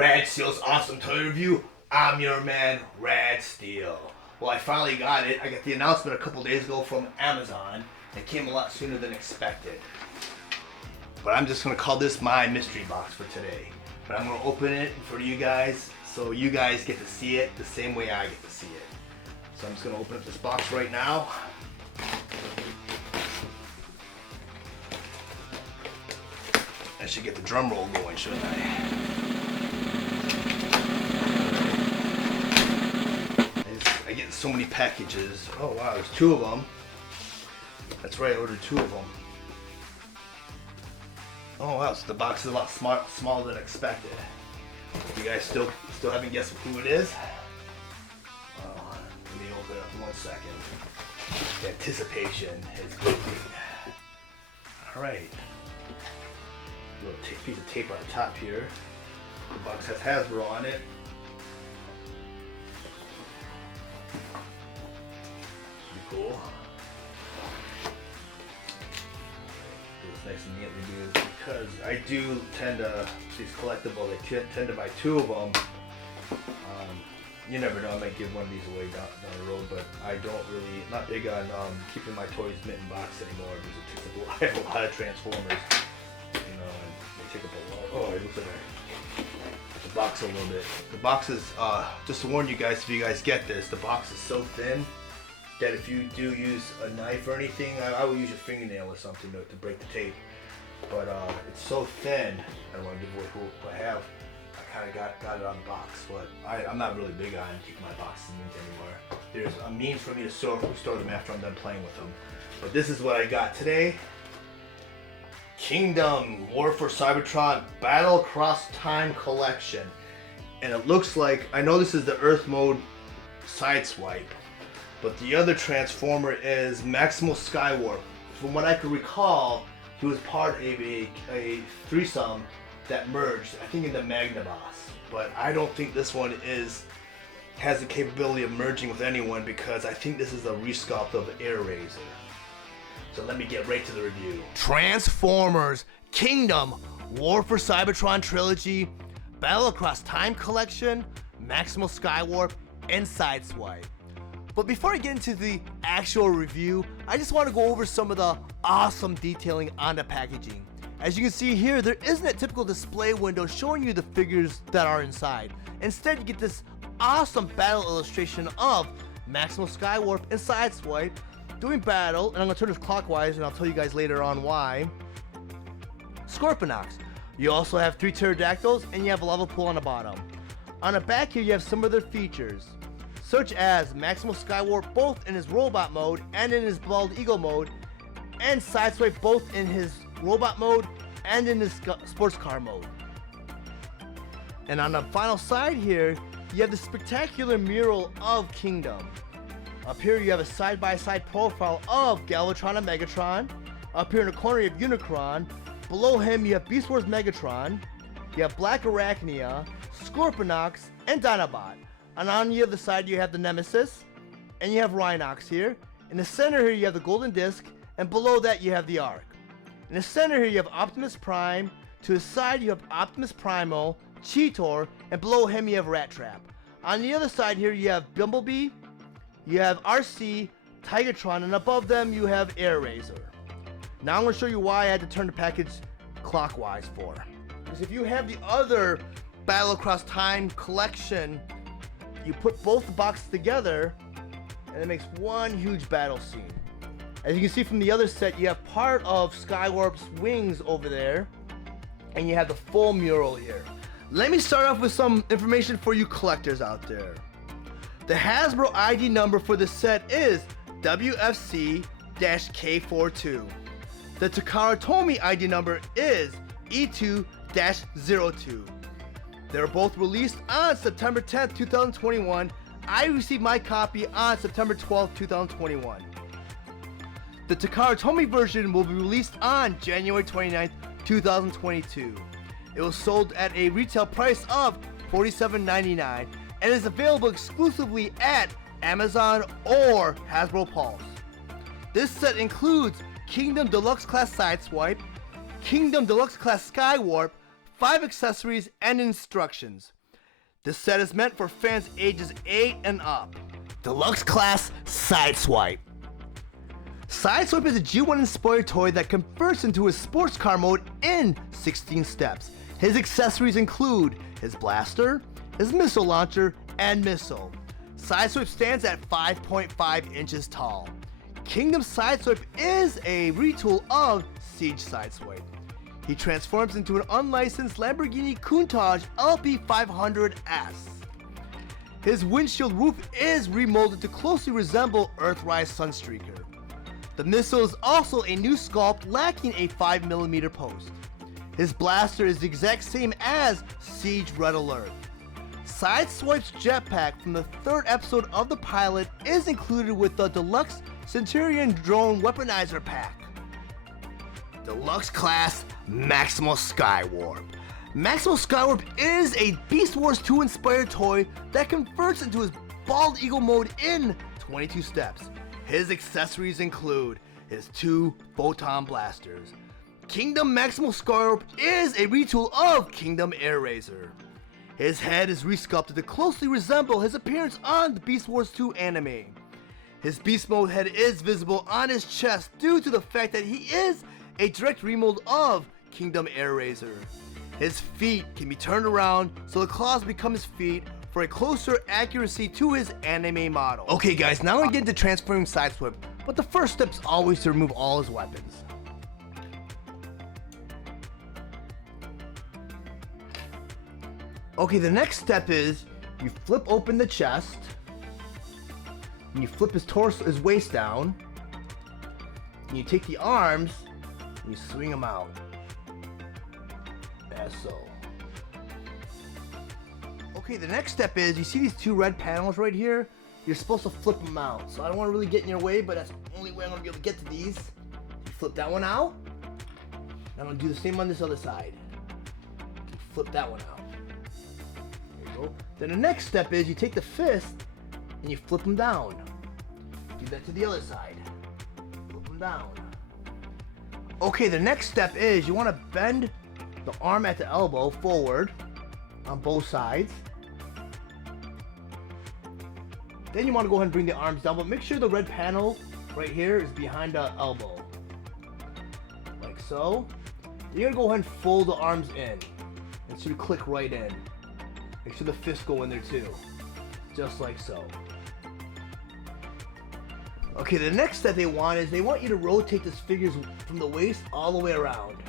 Rad Steele's awesome toy review. I'm your man, Rad Steele. Well, I finally got it. I got the announcement a couple days ago from Amazon. It came a lot sooner than expected. But I'm just going to call this my mystery box for today. But I'm going to open it for you guys so you guys get to see it the same way I get to see it. So I'm just going to open up this box right now. I should get the drum roll going, shouldn't I? I get so many packages. Oh wow, there's two of them. That's right, I ordered two of them. Oh wow, so the box is a lot smaller than expected. You guys still haven't guessed who it is? Oh, let me open it up in 1 second. The anticipation is building. Alright. A little piece of tape on the top here. The box has Hasbro on it. Pretty cool. It's nice and neatly used because I do tend to, these collectibles, I tend to buy two of them. You never know, I might give one of these away down the road, but I don't really, not big on keeping my toys mint in box anymore because it takes up I have a lot of Transformers. You know, and they take up a lot. Oh, it looks like the box a little bit. The box is, just to warn you guys, if you guys get this, the box is so thin that if you do use a knife or anything, I will use your fingernail or something to break the tape. But it's so thin, I don't want to give away who I have. I kind of got it on the box, but I'm not really big on keeping my boxes mint anymore. There's a means for me to store them after I'm done playing with them. But this is what I got today. Kingdom War for Cybertron Battle Across Time Collection. And it looks like, I know this is the Earth mode Sideswipe, but the other Transformer is Maximal Skywarp. From what I can recall, he was part of a threesome that merged, I think in the Magnaboss. But I don't think this one has the capability of merging with anyone because I think this is a resculpt of Air Razor. So let me get right to the review. Transformers Kingdom War for Cybertron Trilogy, Battle Across Time Collection, Maximal Skywarp, and Sideswipe. But before I get into the actual review, I just want to go over some of the awesome detailing on the packaging. As you can see here, there isn't a typical display window showing you the figures that are inside. Instead, you get this awesome battle illustration of Maximal Skywarp and Sideswipe doing battle, and I'm going to turn this clockwise and I'll tell you guys later on why. Scorponok. You also have 3 pterodactyls and you have a lava pool on the bottom. On the back here you have some of their features, such as Maximal Skywarp both in his robot mode and in his bald eagle mode, and Sideswipe both in his robot mode and in his sports car mode. And on the final side here, you have the spectacular mural of Kingdom. Up here you have a side-by-side profile of Galvatron and Megatron. Up here in the corner you have Unicron. Below him you have Beast Wars Megatron. You have Black Arachnia, Scorponok, and Dinobot. And on the other side you have the Nemesis, and you have Rhinox here. In the center here you have the Golden Disc, and below that you have the Ark. In the center here you have Optimus Prime. To the side you have Optimus Primal, Cheetor, and below him you have Rat Trap. On the other side here you have Bumblebee, you have RC, Tigatron, and above them you have Air Razor. Now I'm going to show you why I had to turn the package clockwise for. Because if you have the other Battle Across Time collection, you put both the boxes together and it makes one huge battle scene. As you can see from the other set, you have part of Skywarp's wings over there, and you have the full mural here. Let me start off with some information for you collectors out there. The Hasbro ID number for this set is WFC-K42. The Takara Tomy ID number is E2-02. They were both released on September 10th, 2021. I received my copy on September 12th, 2021. The Takara Tomy version will be released on January 29th, 2022. It was sold at a retail price of $47.99 and is available exclusively at Amazon or Hasbro Pulse. This set includes Kingdom Deluxe Class Sideswipe, Kingdom Deluxe Class Skywarp, 5 accessories and instructions. This set is meant for fans ages 8 and up. Deluxe Class Sideswipe. Sideswipe is a G1 inspired toy that converts into a sports car mode in 16 steps. His accessories include his blaster, his missile launcher, and missile. Sideswipe stands at 5.5 inches tall. Kingdom Sideswipe is a retool of Siege Sideswipe. He transforms into an unlicensed Lamborghini Countach LP500S. His windshield roof is remolded to closely resemble Earthrise Sunstreaker. The missile is also a new sculpt lacking a 5mm post. His blaster is the exact same as Siege Red Alert. Sideswipe's jetpack from the 3rd episode of the pilot is included with the Deluxe Centurion Drone Weaponizer Pack. Deluxe Class Maximal Skywarp. Maximal Skywarp is a Beast Wars 2 inspired toy that converts into his Bald Eagle mode in 22 steps. His accessories include his 2 photon blasters. Kingdom Maximal Skywarp is a retool of Kingdom Air Razor. His head is resculpted to closely resemble his appearance on the Beast Wars 2 anime. His Beast Mode head is visible on his chest due to the fact that he is a direct remold of Kingdom Air Razor. His feet can be turned around so the claws become his feet for a closer accuracy to his anime model. Okay guys, now we get into transforming Sideswipe, but the first step is always to remove all his weapons. Okay, the next step is you flip open the chest, and you flip his torso, his waist down, and you take the arms, and you swing them out. As so. Okay, the next step is, you see these 2 red panels right here? You're supposed to flip them out. So I don't want to really get in your way, but that's the only way I'm going to be able to get to these. You flip that one out. I'm going to do the same on this other side. You flip that one out. There you go. Then the next step is, you take the fist, and you flip them down. Do that to the other side. Flip them down. Okay, the next step is, you want to bend the arm at the elbow forward on both sides. Then you want to go ahead and bring the arms down, but make sure the red panel right here is behind the elbow. Like so. You're going to go ahead and fold the arms in. It should click right in. Make sure the fists go in there too. Just like so. Okay, the next step they want is, they want you to rotate this figure from the waist all the way around.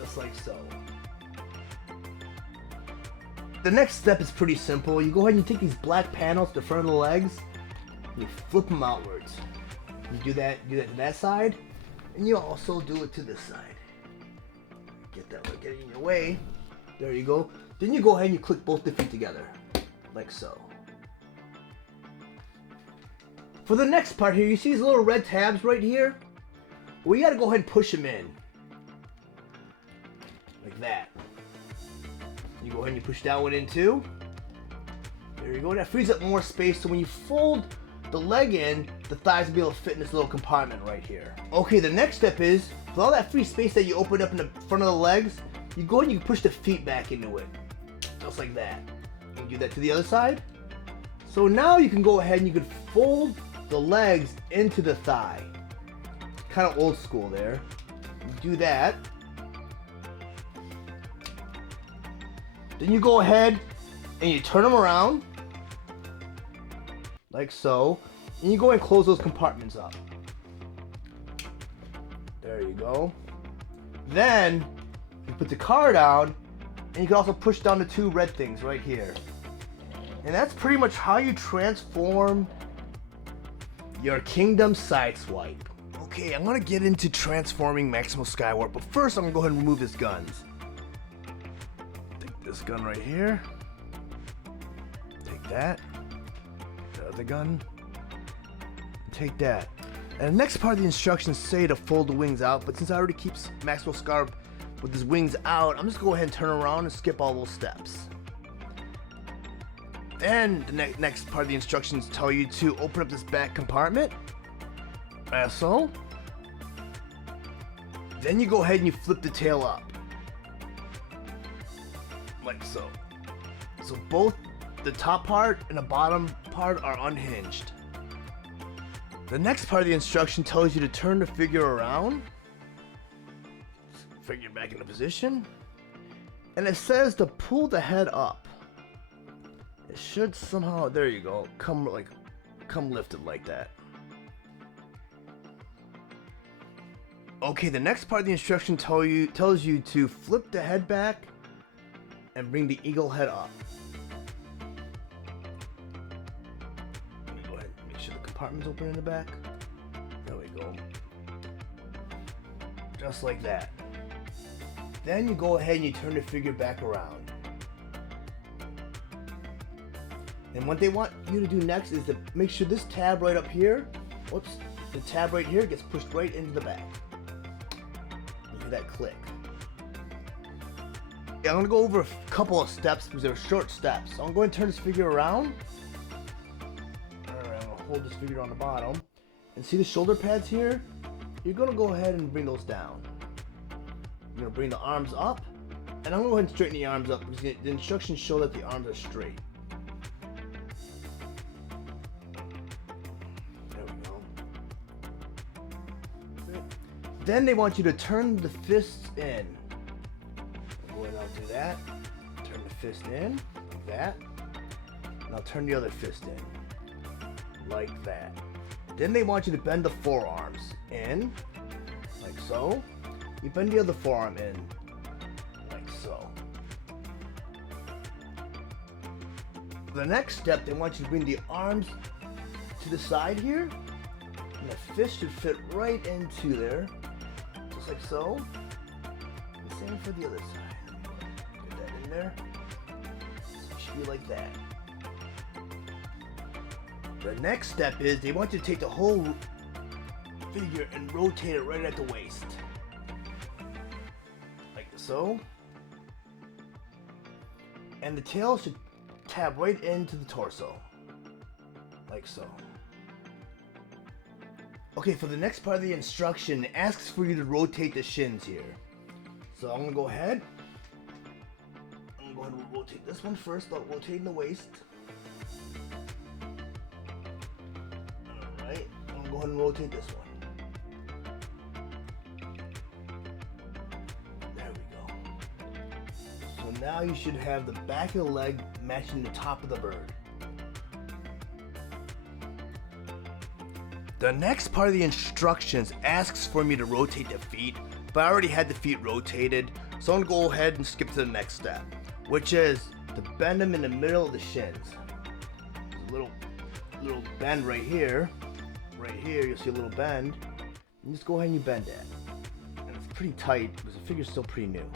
Just like so. The next step is pretty simple. You go ahead and take these black panels to the front of the legs, and you flip them outwards. You do that to that side, and you also do it to this side. Get that one, get it in your way. There you go. Then you go ahead and you click both the feet together, like so. For the next part here, you see these little red tabs right here? Well, you gotta go ahead and push them in. Like that. You go ahead and you push that one in too. There you go. That frees up more space, so when you fold the leg in, the thighs will be able to fit in this little compartment right here. Okay, the next step is, with all that free space that you opened up in the front of the legs, you go and you push the feet back into it. Just like that. You do that to the other side. So now you can go ahead and you can fold the legs into the thigh. Kind of old school there. You do that. Then you go ahead and you turn them around. Like so. And you go and close those compartments up. There you go. Then you put the car down, and you can also push down the 2 red things right here. And that's pretty much how you transform your Kingdom Sideswipe. Okay, I'm gonna get into transforming Maximal Skywarp, but first I'm gonna go ahead and remove his guns. Take this gun right here. Take that. The other gun. Take that. And the next part of the instructions say to fold the wings out, but since I already keep Maximal Skywarp with his wings out, I'm just gonna go ahead and turn around and skip all those steps. Then the next part of the instructions tell you to open up this back compartment, as so. Then you go ahead and you flip the tail up. like so. So both the top part and the bottom part are unhinged. The next part of the instruction tells you to turn the figure around. Figure back into position. And it says to pull the head up. It should somehow, there you go, come lifted like that. Okay, the next part of the instruction tells you to flip the head back and bring the eagle head up. Let me go ahead and make sure the compartment's open in the back. There we go. Just like that. Then you go ahead and you turn the figure back around. And what they want you to do next is to make sure this tab right up here, whoops, the tab right here gets pushed right into the back. You hear that click. Yeah, I'm going to go over a couple of steps because they're short steps. So I'm going to turn this figure around. Alright, I'm going to hold this figure on the bottom. And see the shoulder pads here? You're going to go ahead and bring those down. You're going to bring the arms up. And I'm going to go ahead and straighten the arms up because the instructions show that the arms are straight. There we go. Then they want you to turn the fists in. Go ahead and I'll do that. Turn the fist in, like that. And I'll turn the other fist in, like that. Then they want you to bend the forearms in, like so. You bend the other forearm in, like so. The next step, they want you to bring the arms to the side here. And the fist should fit right into there, just like so. And same for the other side. Get that in there. So it should be like that. The next step is they want you to take the whole figure and rotate it right at the waist. Like so. And the tail should tab right into the torso. Like so. Okay, for the next part of the instruction, it asks for you to rotate the shins here. So I'm going to go ahead. I'm going to go ahead and rotate this one first, start rotating the waist. Alright, I'm going to go ahead and rotate this one. There we go. So now you should have the back of the leg matching the top of the bird. The next part of the instructions asks for me to rotate the feet, but I already had the feet rotated, so I'm going to go ahead and skip to the next step, which is to bend them in the middle of the shins. There's a little bend right here. Right here, you'll see a little bend. And just go ahead and you bend that. And it's pretty tight because the figure's still pretty new.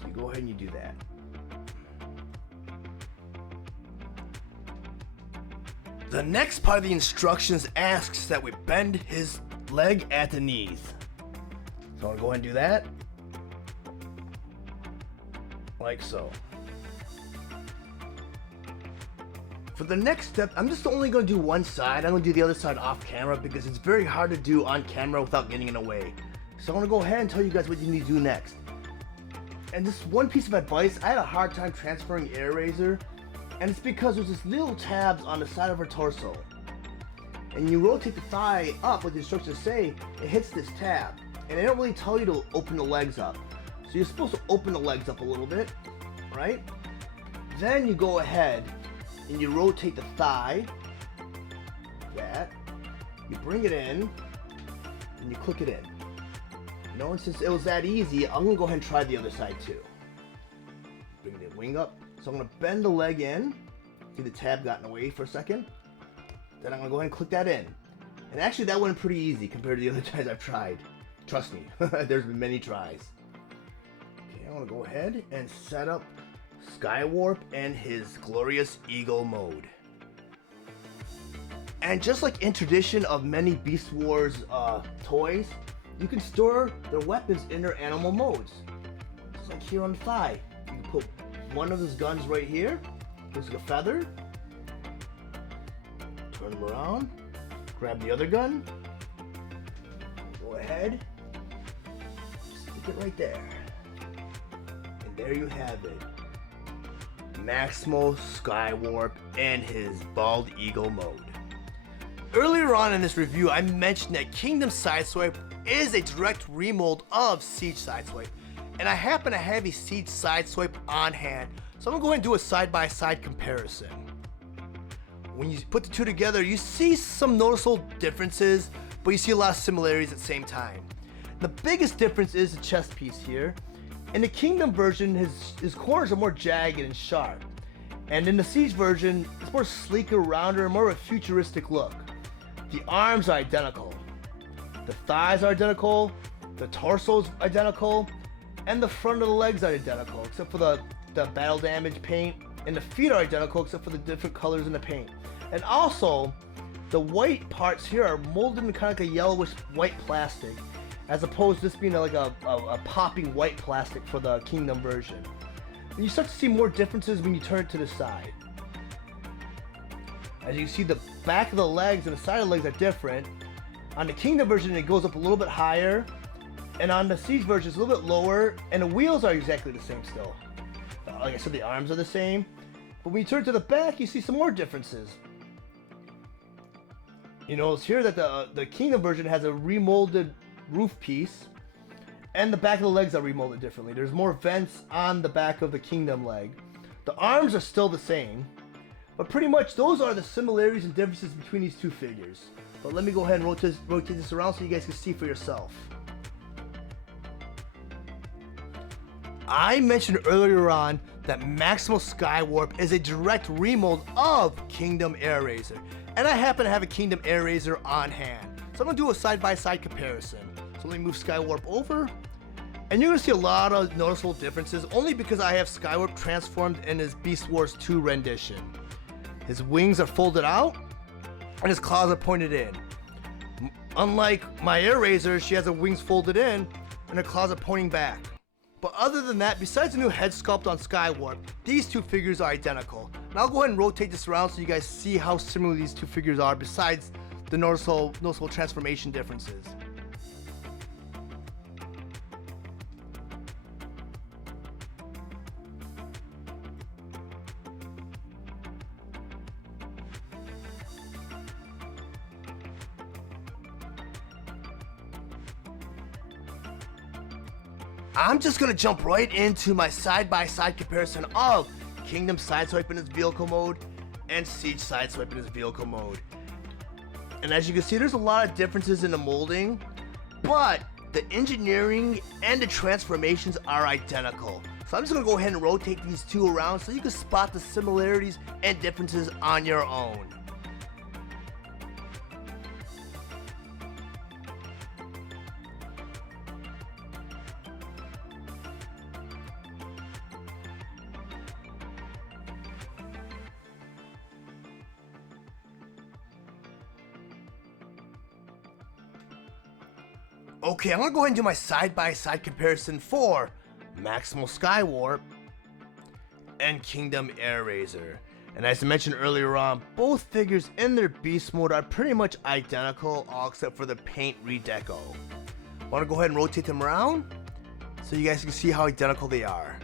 So you go ahead and you do that. The next part of the instructions asks that we bend his leg at the knees. So I'm gonna go ahead and do that. Like so. For the next step, I'm just only gonna do one side. I'm gonna do the other side off camera because it's very hard to do on camera without getting in the way. So I'm gonna go ahead and tell you guys what you need to do next. And just one piece of advice, I had a hard time transferring air razor. And it's because there's this little tabs on the side of her torso. And you rotate the thigh up, what the instructions say, it hits this tab. And they don't really tell you to open the legs up. So you're supposed to open the legs up a little bit, right? Then you go ahead and you rotate the thigh, like that. You bring it in, and you click it in. You know, and since it was that easy, I'm gonna go ahead and try the other side too. Bring the wing up. So I'm going to bend the leg in. See the tab got in the way for a second. Then I'm going to go ahead and click that in. And actually that went pretty easy compared to the other times I've tried. Trust me, there's been many tries. Okay, I'm going to go ahead and set up Skywarp and his glorious eagle mode. And just like in tradition of many Beast Wars toys, you can store their weapons in their animal modes. Just like here on the thigh. You can put one of his guns right here, looks like a feather. Turn him around, grab the other gun, go ahead, stick it right there. And there you have it. Maximal Skywarp in his Bald Eagle mode. Earlier on in this review, I mentioned that Kingdom Sideswipe is a direct remold of Siege Sideswipe, and I happen to have a Siege Sideswipe on hand, so I'm going to go ahead and do a side-by-side comparison. When you put the two together, you see some noticeable differences, but you see a lot of similarities at the same time. The biggest difference is the chest piece here. In the Kingdom version, his corners are more jagged and sharp, and in the Siege version, it's more sleeker, rounder, more of a futuristic look. The arms are identical, the thighs are identical, the torso is identical, and the front of the legs are identical, except for the battle damage paint, and the feet are identical except for the different colors in the paint. And also, the white parts here are molded in kind of like a yellowish white plastic, as opposed to this being like a popping white plastic for the Kingdom version. And you start to see more differences when you turn it to the side. As you see, the back of the legs and the side of the legs are different. On the Kingdom version, it goes up a little bit higher, and on the Siege version, it's a little bit lower, and the wheels are exactly the same still. Like I said, the arms are the same, but when you turn to the back, you see some more differences. You notice here that the Kingdom version has a remolded roof piece, and the back of the legs are remolded differently. There's more vents on the back of the Kingdom leg. The arms are still the same, but pretty much those are the similarities and differences between these two figures. But let me go ahead and rotate this around so you guys can see for yourself. I mentioned earlier on that Maximal Skywarp is a direct remold of Kingdom Airazor, and I happen to have a Kingdom Airazor on hand. So I'm going to do a side-by-side comparison. So let me move Skywarp over, and you're going to see a lot of noticeable differences only because I have Skywarp transformed in his Beast Wars 2 rendition. His wings are folded out, and his claws are pointed in. Unlike my Airazor, she has her wings folded in, and her claws are pointing back. But other than that, besides the new head sculpt on Skywarp, these two figures are identical. And I'll go ahead and rotate this around so you guys see how similar these two figures are besides the noticeable transformation differences. I'm just going to jump right into my side-by-side comparison of Kingdom Sideswipe in his vehicle mode and Siege Sideswipe in his vehicle mode. And as you can see, there's a lot of differences in the molding, but the engineering and the transformations are identical. So I'm just going to go ahead and rotate these two around so you can spot the similarities and differences on your own. Okay, I'm going to go ahead and do my side-by-side comparison for Maximal Skywarp and Kingdom Airazor. And as I mentioned earlier on, both figures in their beast mode are pretty much identical, all except for the paint redeco. I want to go ahead and rotate them around so you guys can see how identical they are.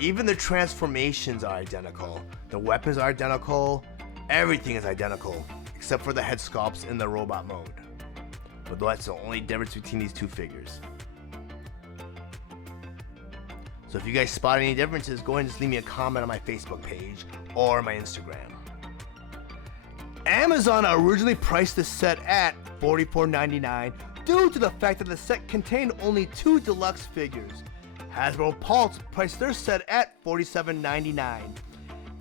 Even their transformations are identical. The weapons are identical. Everything is identical, except for the head sculpts in the robot mode. But that's the only difference between these two figures. So if you guys spot any differences, go ahead and just leave me a comment on my Facebook page or my Instagram. Amazon originally priced this set at $44.99 due to the fact that the set contained only 2 deluxe figures. Hasbro Pulse priced their set at $47.99.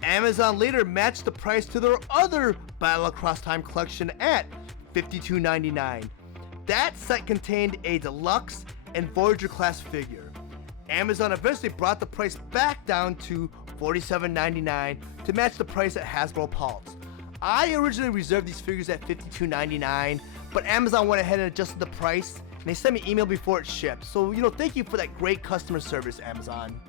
Amazon later matched the price to their other Battle Across Time collection at $52.99. That set contained a deluxe and Voyager class figure. Amazon eventually brought the price back down to $47.99 to match the price at Hasbro Pulse. I originally reserved these figures at $52.99, but Amazon went ahead and adjusted the price, and they sent me an email before it shipped. So, thank you for that great customer service, Amazon.